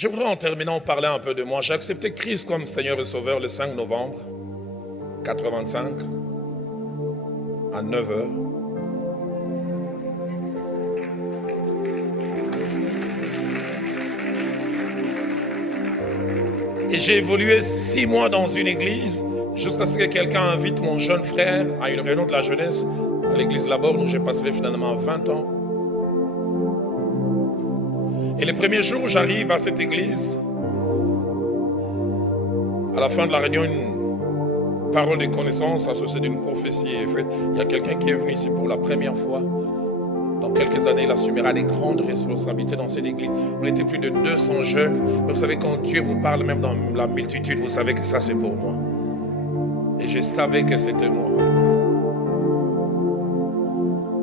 Je voudrais en terminant parler un peu de moi. J'ai accepté Christ comme Seigneur et Sauveur le 5 novembre 85 à 9 heures. Et j'ai évolué 6 mois dans une église jusqu'à ce que quelqu'un invite mon jeune frère à une réunion de la jeunesse à l'église Laborde où j'ai passé finalement 20 ans. Et les premiers jours où j'arrive à cette église, à la fin de la réunion, une parole de connaissance associée d'une prophétie est faite. Il y a quelqu'un qui est venu ici pour la première fois. Dans quelques années, il assumera des grandes responsabilités dans cette église. On était plus de 200 jeunes. Mais vous savez, quand Dieu vous parle, même dans la multitude, vous savez que ça, c'est pour moi. Et je savais que c'était moi.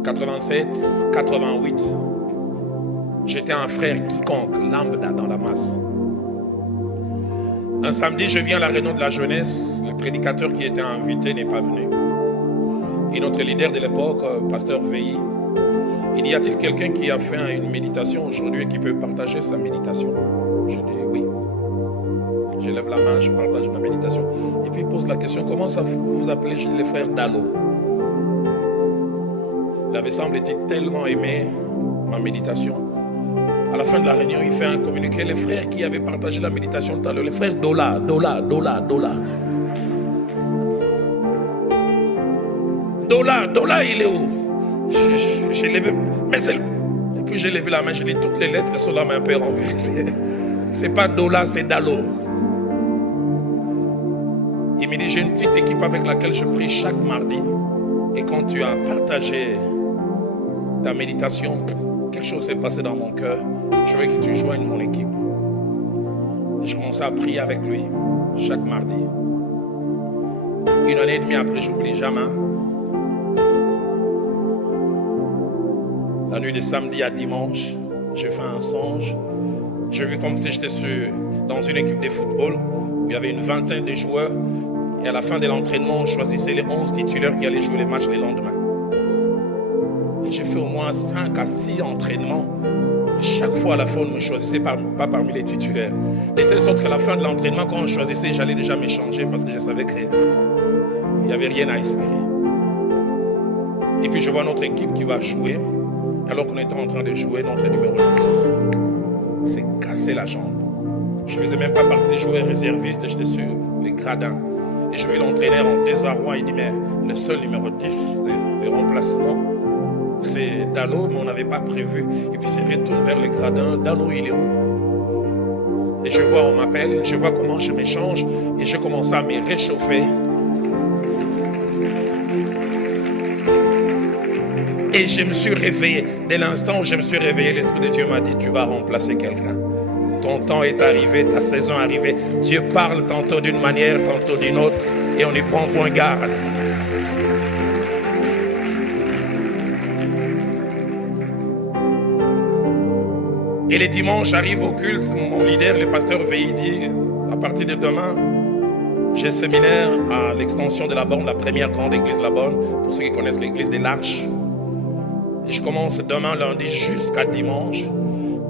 87, 88, j'étais un frère quiconque, lambda dans la masse. Un samedi, je viens à la réunion de la jeunesse. Le prédicateur qui était invité n'est pas venu. Et notre leader de l'époque, pasteur Veilly, il dit, y a-t-il quelqu'un qui a fait une méditation aujourd'hui et qui peut partager sa méditation? Je dis oui. Je lève la main, je partage ma méditation. Et puis il pose la question, comment ça vous appelez les frères Dalo? Il avait semble-t-il tellement aimé ma méditation. À la fin de la réunion, il fait un communiqué. Les frères qui avaient partagé la méditation tout à l'heure, les frères Dola. Dola, il est où? J'ai levé, mais c'est... Et puis j'ai levé la main, j'ai dit toutes les lettres sont la main un peu renversées. C'est pas Dola, c'est Dalo. Il me dit, j'ai une petite équipe avec laquelle je prie chaque mardi. Et quand tu as partagé ta méditation, quelque chose s'est passé dans mon cœur. Je veux que tu joignes mon équipe. Et je commençais à prier avec lui chaque mardi. 1 année et demie après, j'oublie jamais. La nuit de samedi à dimanche, j'ai fait un songe. J'ai vu comme si j'étais dans une équipe de football où il y avait une vingtaine de joueurs. Et à la fin de l'entraînement, on choisissait les 11 titulaires qui allaient jouer les matchs le lendemain. Et j'ai fait au moins 5 à 6 entraînements. Et chaque fois à la fin, on ne me choisissait pas parmi les titulaires. De telle sorte qu'à la fin de l'entraînement, quand on choisissait, j'allais déjà m'échanger parce que je savais qu'il n'y avait rien à espérer. Et puis je vois notre équipe qui va jouer. Alors qu'on était en train de jouer, notre numéro 10 s'est cassé la jambe. Je ne faisais même pas partie des joueurs réservistes, j'étais sur les gradins. Et je vis l'entraîneur en désarroi, il dit, mais le seul numéro 10 de remplacement, c'est Dalo, mais on n'avait pas prévu. Et puis il retourne vers les gradins, Dalo, il est où? Et je vois, on m'appelle, je vois comment je m'échange, et je commence à me réchauffer. Et je me suis réveillé. Dès l'instant où je me suis réveillé, l'Esprit de Dieu m'a dit, tu vas remplacer quelqu'un. Ton temps est arrivé, ta saison est arrivée. Dieu parle tantôt d'une manière, tantôt d'une autre, et on y prend point garde. Et les dimanches, j'arrive au culte, mon leader, le pasteur Veilly, dit, à partir de demain, j'ai séminaire à l'extension de la Borne, la première grande église de la Borne, pour ceux qui connaissent l'église des Larches. Et je commence demain, lundi, jusqu'à dimanche.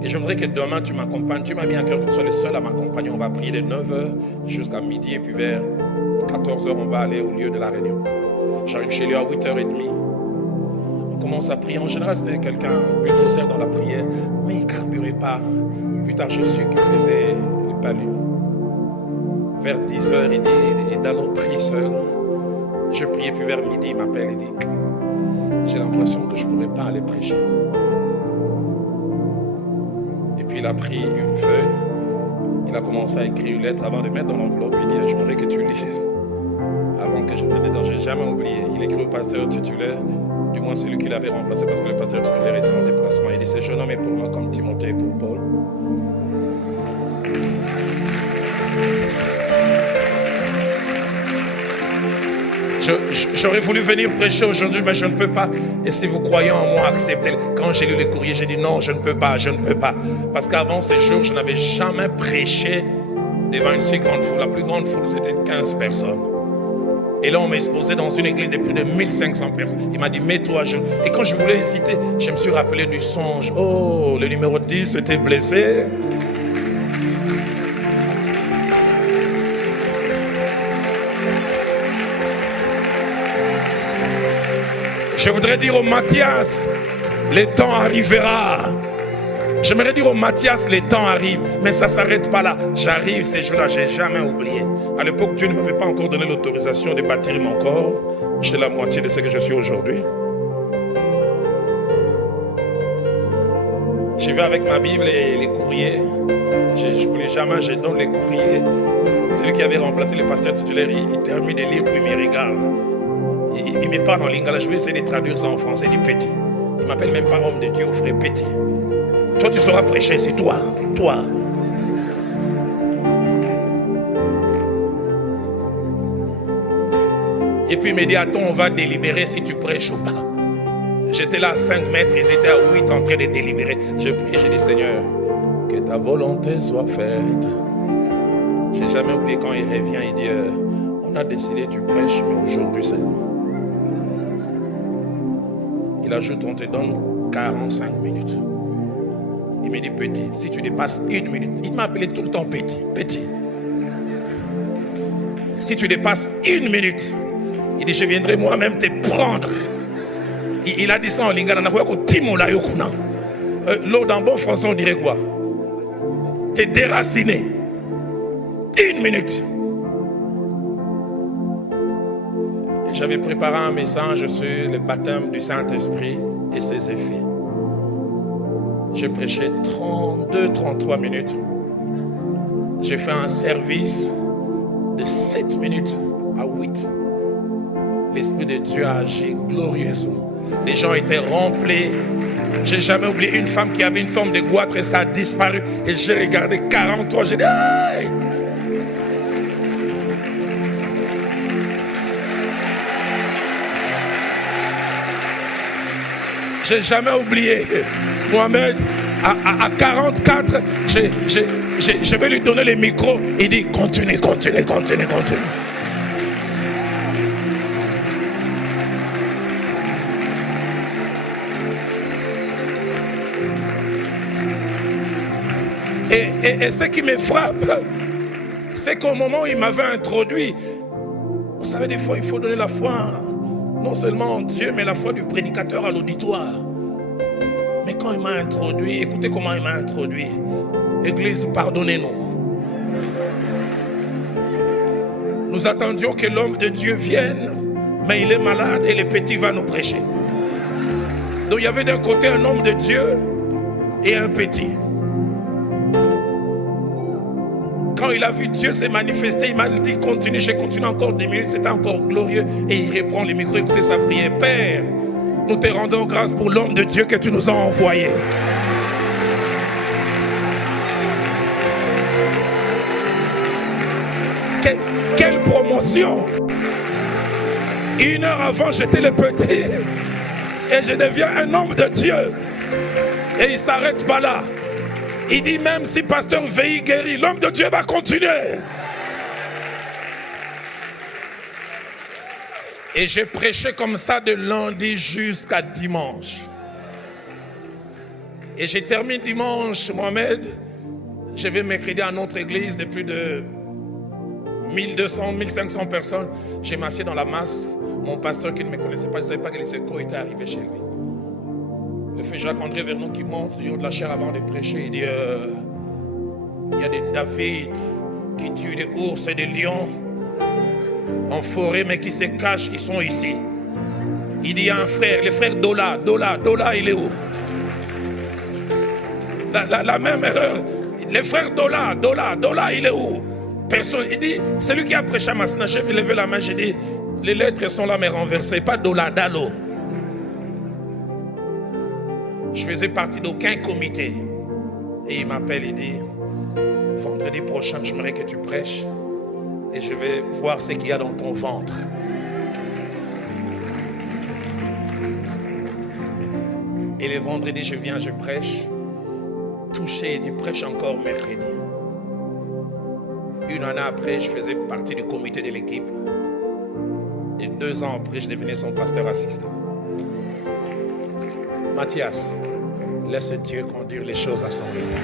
Et je voudrais que demain, tu m'accompagnes. Tu m'as mis à cœur que tu sois le seul à m'accompagner. On va prier de 9h jusqu'à midi. Et puis vers 14h, on va aller au lieu de la réunion. J'arrive chez lui à 8h30. On commence à prier. En général, c'était quelqu'un bulldozer dans la prière. Mais il ne carburait pas. Plus tard, je suis qu'il faisait le palu. Vers 10h, il dit, Dalo, prie seul. Je prie. Et puis vers midi, il m'appelle et dit, j'ai l'impression que je ne pourrais pas aller prêcher. Et puis il a pris une feuille, il a commencé à écrire une lettre avant de mettre dans l'enveloppe. Il dit, j'aimerais que tu lises avant que je ne vienne dedans. Je n'ai jamais oublié. Il écrit au pasteur titulaire, du moins celui qui l'avait remplacé parce que le pasteur titulaire était en déplacement. Il dit, ce jeune homme est pour moi comme Timothée pour Paul. J'aurais voulu venir prêcher aujourd'hui, mais je ne peux pas. Et si vous croyez en moi, acceptez-le. Quand j'ai lu le courrier, j'ai dit non, je ne peux pas. Parce qu'avant ces jours, je n'avais jamais prêché devant une si grande foule. La plus grande foule, c'était 15 personnes. Et là, on m'a exposé dans une église de plus de 1500 personnes. Il m'a dit, mets-toi à genoux. Et quand je voulais hésiter, je me suis rappelé du songe. Oh, le numéro 10 était blessé. Je voudrais dire au Mathias, le temps arrivera. J'aimerais dire au Mathias, le temps arrive, mais ça ne s'arrête pas là. J'arrive ces jours-là, je n'ai jamais oublié. À l'époque, Dieu ne m'avait pas encore donné l'autorisation de bâtir mon corps. J'étais la moitié de ce que je suis aujourd'hui. Je vais avec ma Bible et les courriers. Je ne voulais jamais, je donne les courriers. Celui qui avait remplacé le pasteur titulaire, il termine de lire, puis il me regarde. Il me parle en lingala. Je vais essayer de traduire ça en français, il dit petit. Il ne m'appelle même pas homme de Dieu, frère petit. Toi, tu sauras prêcher, c'est toi. Toi. Et puis il me dit, attends, on va délibérer si tu prêches ou pas. J'étais là à 5 mètres, ils étaient à 8 en train de délibérer. Je prie, j'ai dit, Seigneur, que ta volonté soit faite. Je n'ai jamais oublié quand il revient, il dit, on a décidé, tu prêches, mais aujourd'hui c'est moi. Il ajoute, on te donne 45 minutes. Il me dit, petit, si tu dépasses 1 minute, il m'a appelé tout le temps petit, petit. Si tu dépasses 1 minute, il dit, je viendrai moi-même te prendre. Il a dit ça en lingala. L'eau dans bon français, on dirait quoi? T'es déraciné. 1 minute. J'avais préparé un message sur le baptême du Saint-Esprit et ses effets. J'ai prêché 32-33 minutes. J'ai fait un service de 7 minutes à 8. L'Esprit de Dieu a agi glorieusement. Les gens étaient remplis. J'ai jamais oublié une femme qui avait une forme de goitre et ça a disparu. Et j'ai regardé 43. J'ai dit, aïe! J'ai jamais oublié. Mohamed, à 44, je vais lui donner le micro. Il dit, continue, continue, continue, continue. Et ce qui me frappe, c'est qu'au moment où il m'avait introduit, vous savez, des fois, il faut donner la foi, non seulement en Dieu, mais la foi du prédicateur à l'auditoire. Mais quand il m'a introduit, écoutez comment il m'a introduit. Église, pardonnez-nous. Nous attendions que l'homme de Dieu vienne, mais il est malade et le petit va nous prêcher. Donc il y avait d'un côté un homme de Dieu et un petit. Quand il a vu Dieu se manifester, il m'a dit continue, j'ai continué encore 10 minutes, c'était encore glorieux. Et il reprend le micro, écoutez sa prière. Père, nous te rendons grâce pour l'homme de Dieu que tu nous as envoyé. Quelle promotion! 1 heure avant, j'étais le petit. Et je deviens un homme de Dieu. Et il ne s'arrête pas là. Il dit même si pasteur Veille guérit, l'homme de Dieu va continuer. Et j'ai prêché comme ça de lundi jusqu'à dimanche. Et j'ai terminé dimanche, Mohamed. Je vais mercredi à notre église de plus de 1200, 1500 personnes. J'ai m'assieds dans la masse. Mon pasteur qui ne me connaissait pas, je ne savais pas que les secours étaient arrivés chez lui. Le feu Jacques-André Vernon qui monte du haut de la chair avant de prêcher, il dit il y a des David qui tuent des ours et des lions en forêt, mais qui se cachent, qui sont ici. Il dit il y a un frère, le frère Dola, il est où? La même erreur. Le frère Dola, il est où? Personne. Il dit, celui qui a prêché à Massina, j'ai levé la main, j'ai dit, les lettres sont là mais renversées, pas Dola, Dalo. Je faisais partie d'aucun comité. Et il m'appelle, il dit, vendredi prochain, j'aimerais que tu prêches. Et je vais voir ce qu'il y a dans ton ventre. Et le vendredi, je viens, je prêche. Touché, il dit, prêche encore mercredi. 1 année après, je faisais partie du comité de l'équipe. Et 2 ans après, je devenais son pasteur assistant. Mathias, laisse Dieu conduire les choses à son rythme.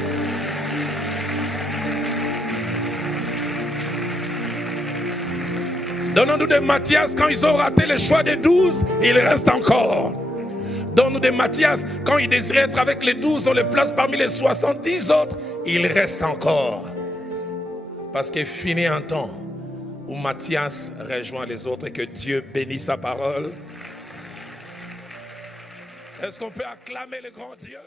Donne-nous des Matthias quand ils ont raté le choix des 12, il reste encore. Donne-nous des Matthias quand ils désiraient être avec les 12, on les place parmi les 70 autres, il reste encore. Parce qu'il finit un temps où Matthias rejoint les autres et que Dieu bénisse sa parole. Est-ce qu'on peut acclamer le grand Dieu?